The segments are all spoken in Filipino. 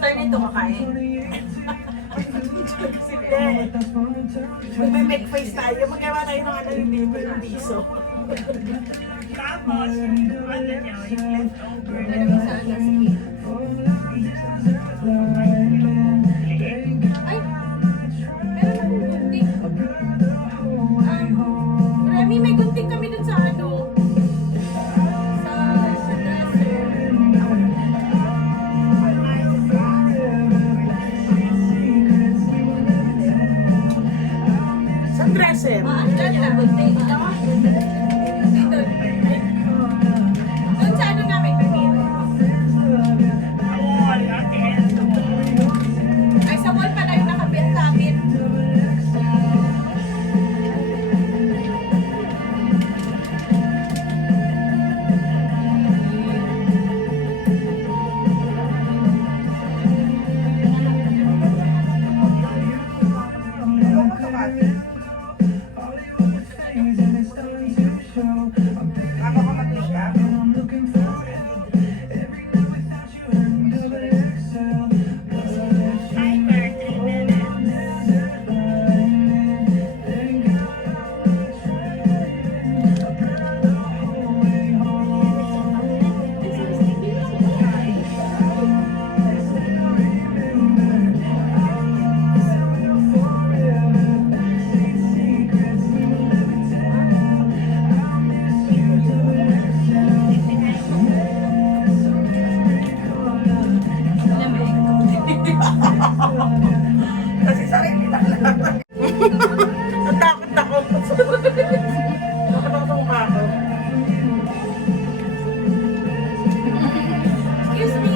After nito kakain. Mag-make face tayo. Magawa tayo ng ano yung liver ng biso. Tapos, ano niya, yung leftover. Ano yung sa alas? Ay! Meron akong gunting. Remy, may gunting kami dun sa ano. Sa dresser. Sa dresser. Dyan na, gunting. Dito. Dun sa ano namin, Ramiro. Awol, ate. Ay, sa wall pala yung nakabit-kabit. Timer, 3 minutes. Kasi sarili na lang. Natakot ako. Nakatawa sa mukha ko. Excuse me.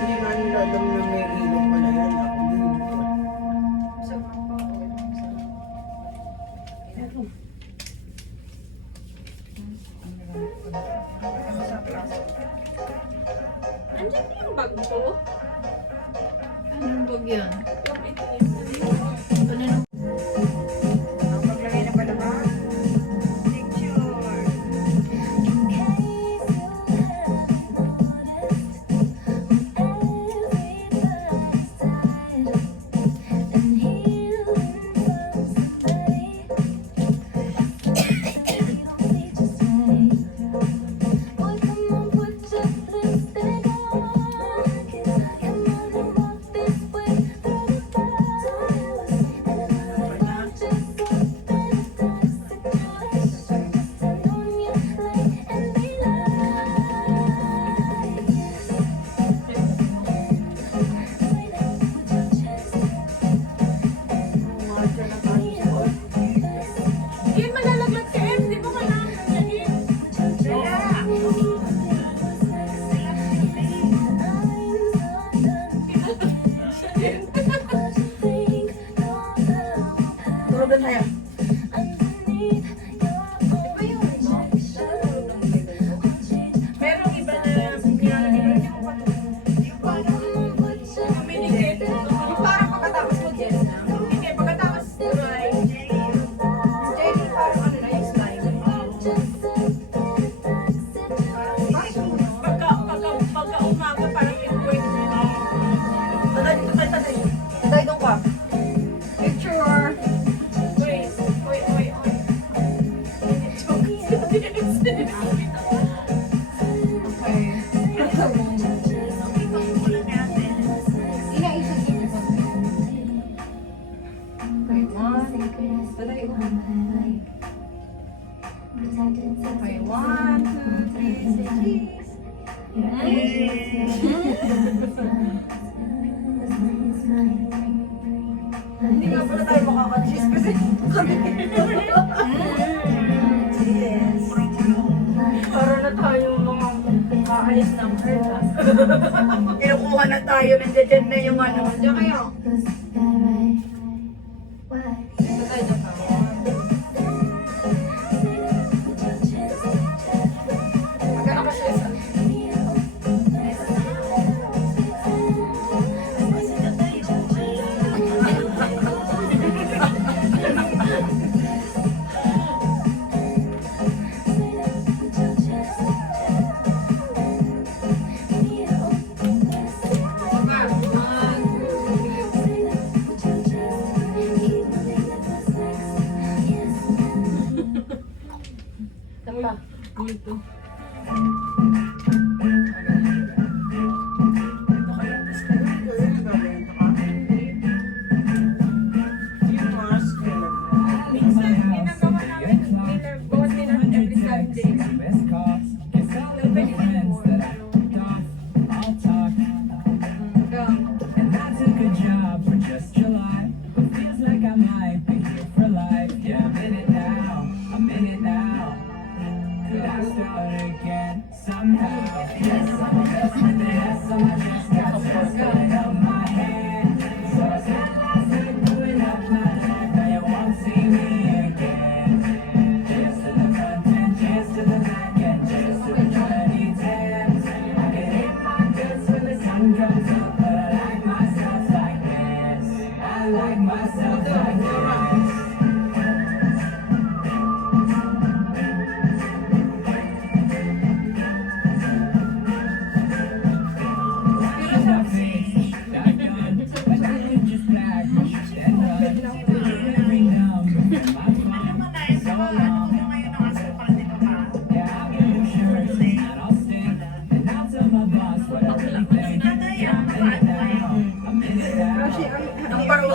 Hindi nga nila alam na may ilong pala yan. Andiyan yung bag ko. Anong bag yan? Yung itim. Ano nung Maglagay na pala ba? Picture. Hindi malalaglag ka, Em. Di mo kailangan ganyanin. Tulugan tayo. Merong iba na nilalagay mo pa to. Communicate. Yung parang pagkatapos mo, Jess, na. Hindi, pagkatapos mo, ay jelly, parang ano na, yung slime. Pagka umaga, parang yung wait na. Tatay. Tay, doon ka. Picture. Wait. Inaisip niyo ba? Okay, one. Dali. Okay, 1, 2, 3, say cheese. Hindi nga pala tayo makaka-cheese kasi Yes. Para na tayo mga aalis ng earth. Kinukuha na tayo. Nandiyan na yung ano. Diyan kayo. Ito tayo doon ka. Magkano ka siya isa?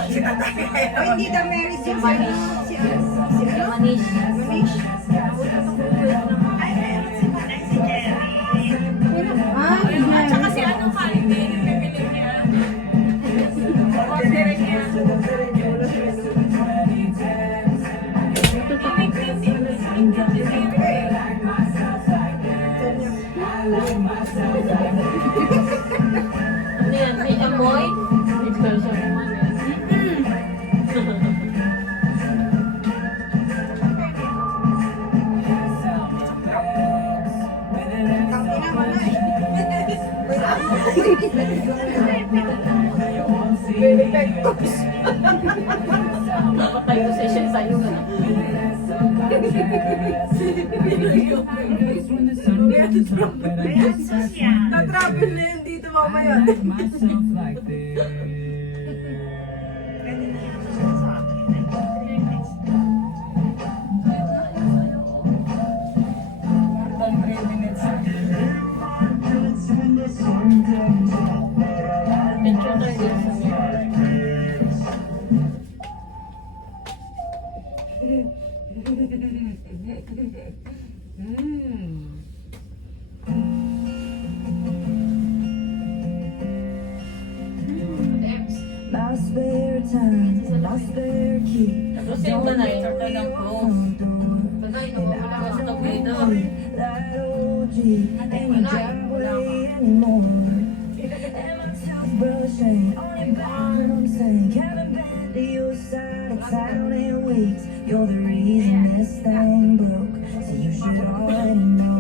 Oh, hindi daw married yun. Si ano? Manish. Manish? Ay, meron si Manay, si Jerry. At saka si ano ka, hindi yung bibili niya. Orderin niya. Ano yan? May amoy? Expression naman eh. Napatayo session sa'yo ka na. Ayan, Susya. Na-travel na yun dito mamaya. Pwede na yan sa akin. Picture tayo din sa mirror. My spare time, my spare key. Tapos yung nanay, turtle ng clothes. Nanay, wala ka sa tabi daw. That OG ain't that way anymore. And my toothbrush ain't on your bottom sink. Haven't been to your side of town in weeks. You're the reason this thing broke, so you should already know.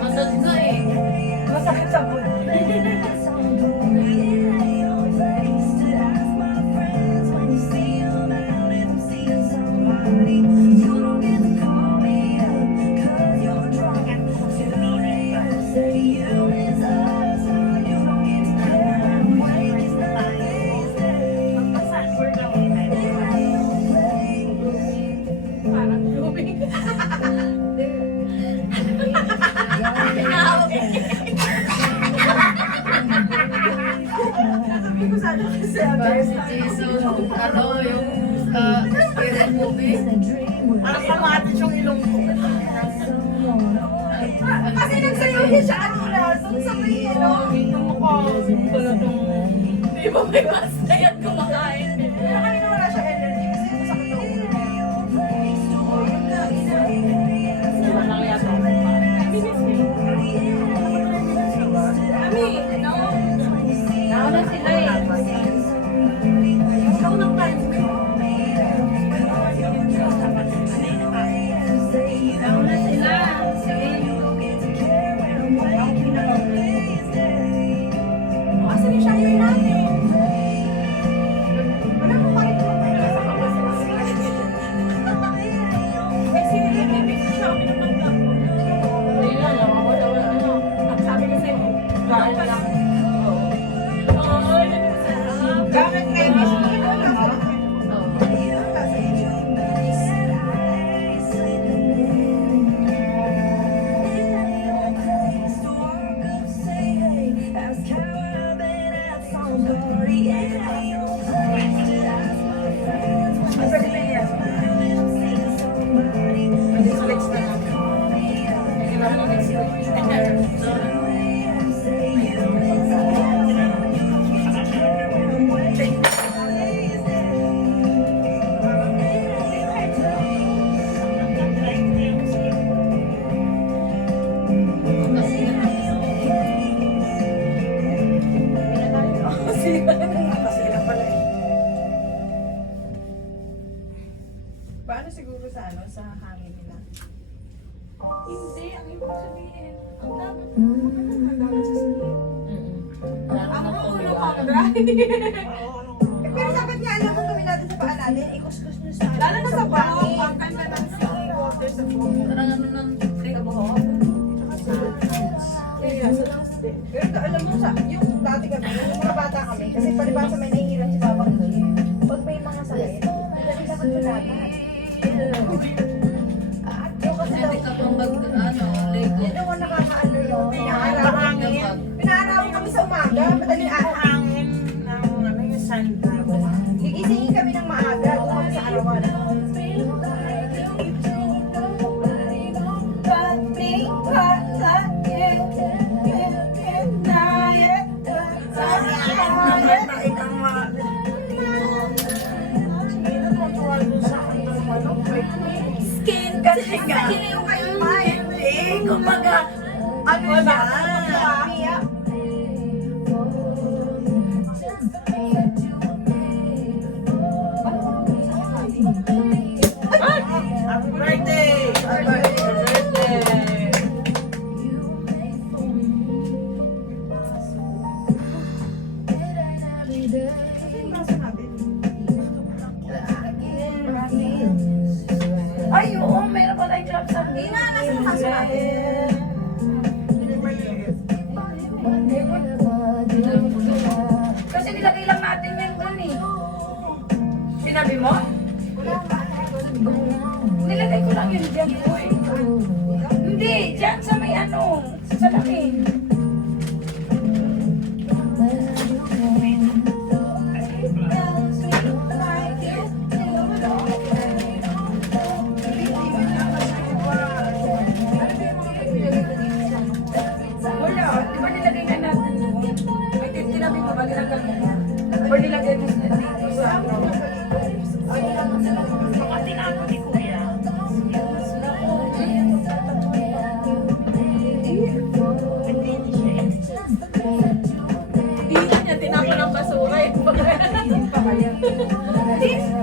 Masad ka eh. Masakit sa bulo. Parang luming. Sabi ko sana kasi Si Jesus, ano, yung spirit movie. parang kamatis yung ilong ko. Kasi nagsayaw niya siya kanina. Doon sa may ano. Di ba may masay at kumakain? Pero kanina wala siya energy kasi masakit yung ulo. Oh, yun na. Walang yata. Ami, no? Nauna sila eh. Ikaw ng time ko. Nauna sila. Asan yung champagne natin? Wala mo pa rin yung champagne sa kapal sa May sinilipin ko siya, pinapagdap ko. Hindi na, wala. Sabi ko sa'yo, Kain na lang. oo, yun yung sarap. Gamit kayo, miss mo yun, nasa Paano siguro sa ano, sa hangin nila? Hindi, ang ibig sabihin, ang dapat, ang dapat sa sabihin. Ang ulo pa, mag-dry. Pero dapat nga alam mo gawin natin sa paa natin, ikuskus nyo sa lalo na sa baho, ang ganda ng sea water sa buhok. Parang ano nang teka ba? Pero alam mo sa, yung dati kami, yung mga bata kami, kasi palibasa may nahihiran si Papa Gay. Pag may mga sakit, hindi dapat tulatan. Yung kasi daw, Hindi ka pang ano, lego. yun yung nakakaano yun. Pinaarawan kami sa umaga, madaling araw. Hindi yung kayo pa. Hindi. Kumbaga, ano siya? Happy birthday! Ay, oo, meron pa tayong club sa hindi na, nasa kaso natin. Kasi nilagay lang natin yan dun eh. Sinabi mo? Nilagay ko lang yun dyan, boy. Hindi, dyan sa may ano, sa salamin. Wala, di ba nilagay na natin yun? May tinabi mo ba, nilagay mo na? Or nilagay mo sa dito sa ano? Baka tinapon ni Kuya. Hindi siya. Hindi na niya tinapon ang basura eh.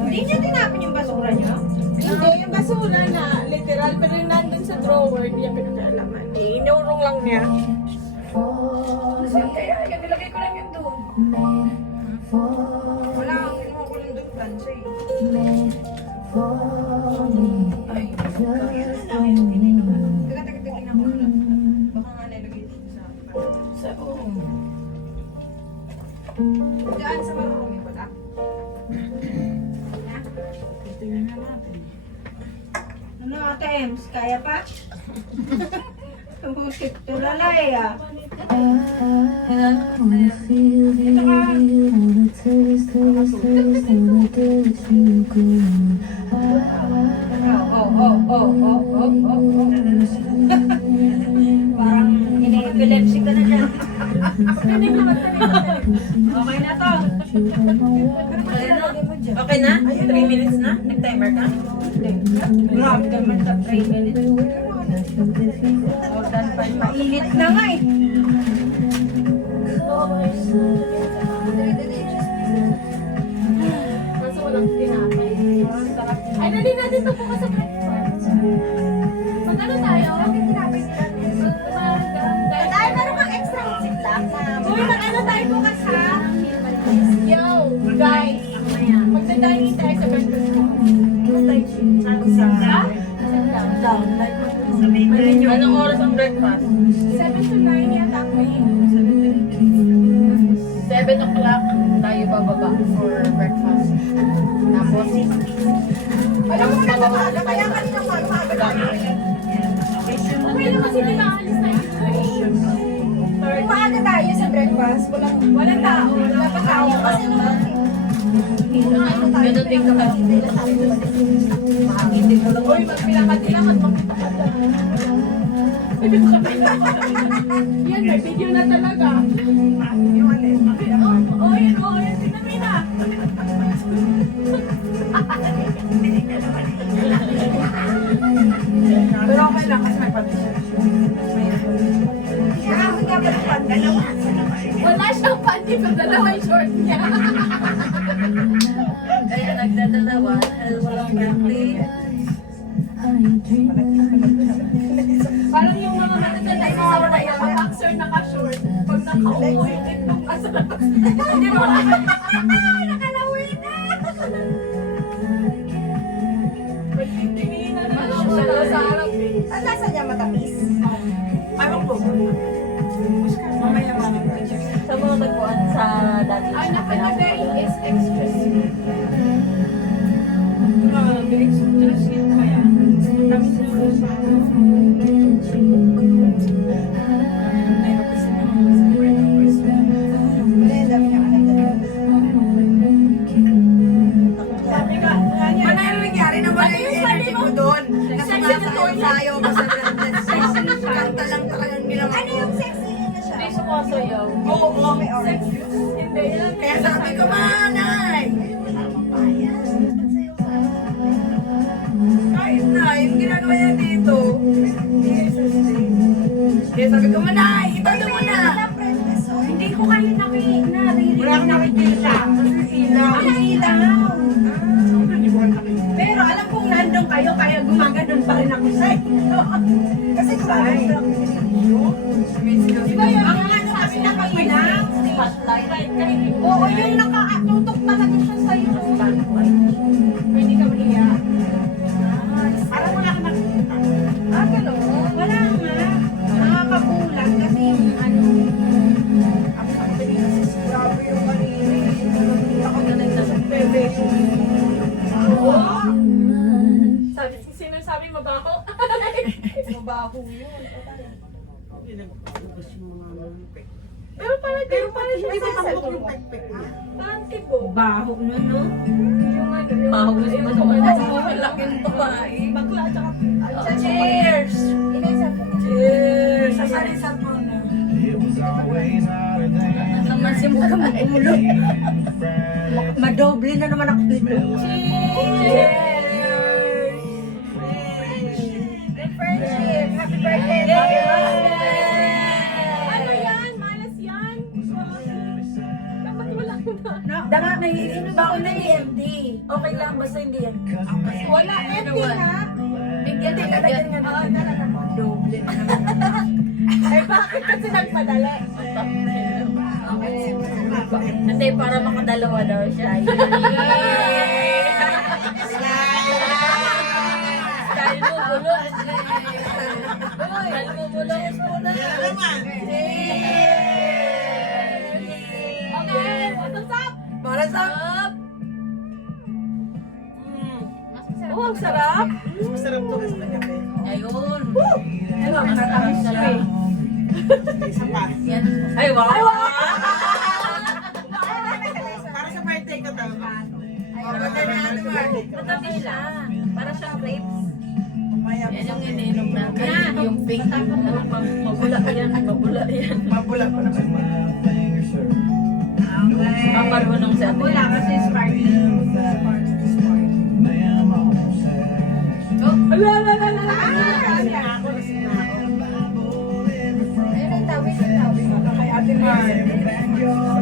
Hindi niya tinapin yung basura niya? Hindi, yung basura na literal, pero yung nandun sa drawer, hindi niya pinag-aalaman. Inurong lang niya. Kaya, yan, nilagay ko lang yun doon. Wala, kinuha ko lang doon plancha eh. Ay, Taga-taga-tingin ako lang. Baka nga nilagay dito sa sa oo. Diyan sa marumi wala. Tingnan na natin. Ano ate Ems, kaya pa? Tumukit tulalay ah. Wanna feel the heat, wanna taste, wanna get you going. Parang ini-epilepsy ka na dyan. Okay na to. Okay na? 3 minutes na? Nag-timer ka? Grabe naman sa 3 minutes. More than 5. Mainit na nga eh. Kaso walang tinapay. Ay, dali natin ito bukas sa breakfast. Mag-ano tayo? Dahil meron kang extra sitlak na... Uy, mag-ano tayo bukas ha? Yo, guys. Magda-dining tayo sa breakfast ko. Ha? Anong oras ang breakfast? 7 to 9 yata ako eh. 7 o'clock tayo bababa for breakfast. Tapos, Alam mo na maaga, kaya kanina maaga tayo. okay naman sila naalis tayo. Kung maaga tayo sa breakfast, walang tao. Wala pa tao kasi naman. Ganun din ka kasi. Makakitid ko lang. Uy, magpilakad-ilakad, makita ka dyan. Yan, may video na talaga. Oh, yan, tingnan mo na. Pero okay lang kasi may pag-isip. Kailangan nga ba ng pandalawa? Wala siyang panty, pero dalawa yung short niya. Kaya nagdadalawa dahil walang gambling. Parang yung mga matatanda yung mga naka-boxer, naka-short. Pag nakaupo, yung itlog ka sa labas. Hindi mo alam. Nakalawin na! Tingin na naman siya sa harap eh. Ang lasa niya matamis. Parang po. Mamaya lang. Sa mga tagpuan sa dati. Ang nakalagay is extra sweet. Extra sweet pa yan. Tamis na rin sa Sabi ka, wala yung nangyari na wala yung energy mo doon. Kasi masasawin tayo, kanta lang talagang ginawa. Ano yung sexy niya siya? Hindi sumasayaw. Oo, may orange. Hindi, yan. Kaya sabi ko, manay! Kahit na, yung ginagawa niya sabi ko, Manay, itago mo na. Hindi ko kayo naririnig. Wala kang nakikita. Kasi ilaw. Ang ilaw. Hindi ko nakikita. Pero alam kong nandun kayo, kaya gumaganon pa rin ako sa inyo. Kasi gumaganon ako sa inyo. Di ba yun? Ang ano kasi nakailaw? Oo, yung nakatutok talaga siya sa'yo. Hindi ka maniya. Parang wala kang nakikita. Gano'n? Wala nga. Nakakabulag kasi yung ano. Grabe yung kanina. Ako na nagtasang bebe. Sabi mabaho? Mabaho yun. Hindi nagpapalabas yung mga mampik. Pero parang siya Hindi sa mapapalabas yung pekpek niya. parang tipo. Baho na, no? Yung ano, yung Baho yung mas ano, matagal. yung malaking babae. Bakla, tsaka Cheers! Cheers! Sasali sa puno. Naman si Muka mag-umulo. Madoble na naman ako dito. Cheers! Friendship! Happy birthday! Ano yan? Malas yan? Dapat wala na. Dapat may inom ako ng EMD. Okay lang, basta hindi yan. Wala, empty na. Bigyan din lalagyan nga natin. Doble na naman. Ay, bakit kasi nagpadala? Kasi para makadalawa daw siya. Style mo, bulo. Style mo, bulo. Okay, what's up? Para sa... Oh, ang sarap. Mas masarap to kasi kagabi. Ayun. Ano, matatamis siya eh. Isa pa. Yan. Ay, wow. Para sa birthday ko to. Matamis siya. Para siyang grapes. Mamaya Yan yung ininom natin. Yung pink. Mabula yan. Mabula yan. mabula pa na kayo. Paparunong sa atin. Wala kasi sparkling. Ala, ala, ala, ala. Ayun ang tawid, ang tawid. Kay Ate Mar.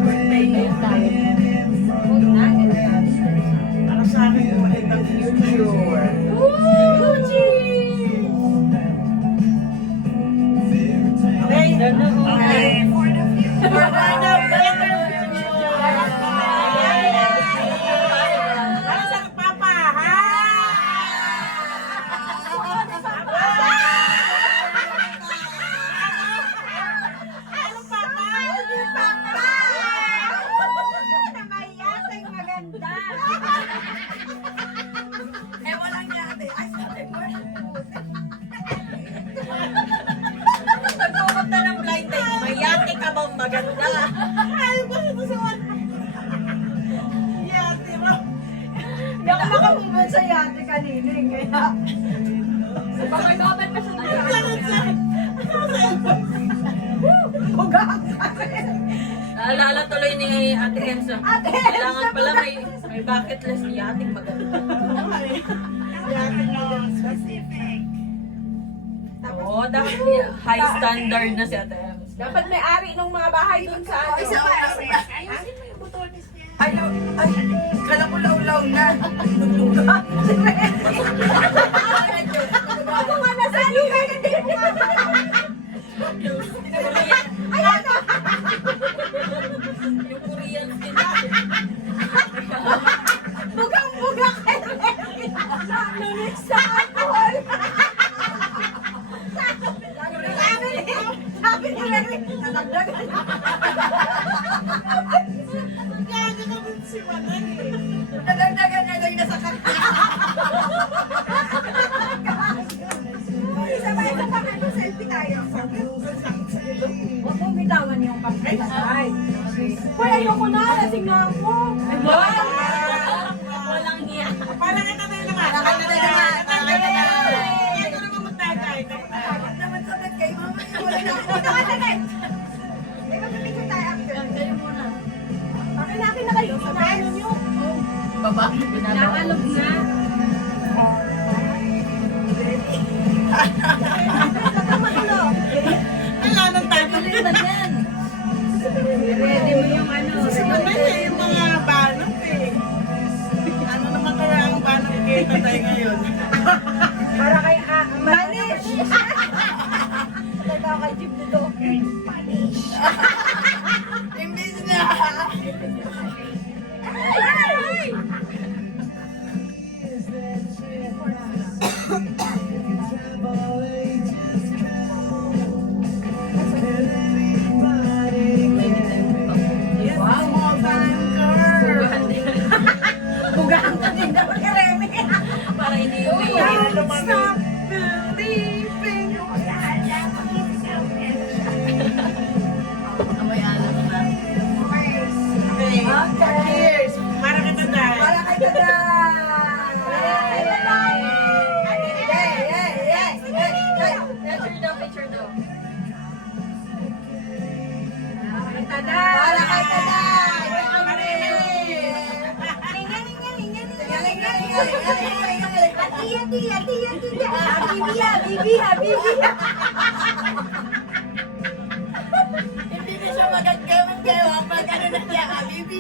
Birthday niya tayo. Huwag na, ganyan. Para sa akin, yung magandang future. Gucci! Okay? Okay. For the better future. Para sa papa, ha? Ano papa? Namayasang maganda. Eh, walang yate. Ay, sabi mo. Nagpupunta ng blind date. Mayate ka bang maganda? Ay, gusto ko sa one. Yate mo. Hindi ako makamumod sa yate kanina eh, kaya... Baka inopen pa siya ng Naalala tuloy ni Ate Enzo. Ate Enzo! Kailangan pala may bucket list ni ating maganda. Yate mo. Oo, dapat high standard na si Ate Enzo. Dapat may ari ng mga bahay dun sa ano. Isa pa, isa pa. Ay, kala ko law-law na. Ako nga nasa lugar na din. Ayan na! Yung Korean skin natin. Bugang-buga kay Mary. Lunis sa alcohol. Sabi ni Mary, nadagdagan. Nadagdagan na lang na sa kanta. Isa pa, ano, selfie tayo. Huwag mong bitawan yung kapitay. Hoy, ayoko na. Lasing na ako. Walang niya. Parang ito na naman. Parang ito na naman. Parang ito na naman. Kaya ko naman magtagay. Takot naman sabit kayo, mama. Wala na ako. Dito ka sabit. Ikaw, pipicture tayo after. Kayo muna. Akin na kayo. Sa ano nyo? Baba. Binabalog na. Hello! Ready mo yung ano. Gusto naman niya yung mga banok eh. Ano naman kaya ang banok kita tayo ngayon? Para kay Manish! Nagkaka kay Jeep nito. Imbis na! Yes, small time girl! Bugahan ka din dapat kay Remy. Para hindi uwi. Don't stop believing. Amoy alam na. Okay, cheers! Para kita dahil. Para kay Taday! Picture daw, picture daw. Para kay Taday! Hindi na siya magagawang pag ano na siya, Bibi.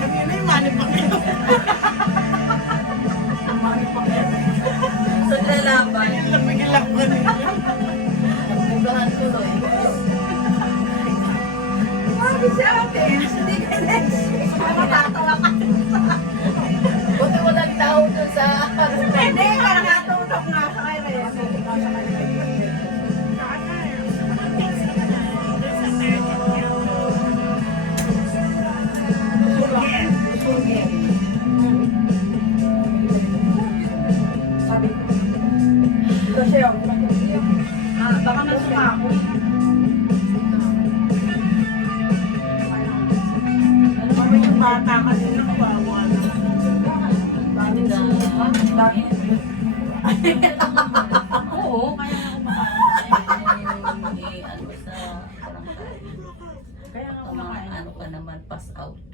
Kanina yung money pa kayo. Sa lalaban. Lamig-lamig ko nila. Bugahan tuloy. Sabi si ate, hindi ka next week. Matatawa ka. Buti walang tao doon sa... Hindi, parang natutok nga sa kay Remy. Sabi ko. Ito siya. Baka masuka ako. Ano ba yung bata kanina kawawa na? Oo, kaya ako makakain. Ano sa... Kaya nga Ano ka naman, pass out.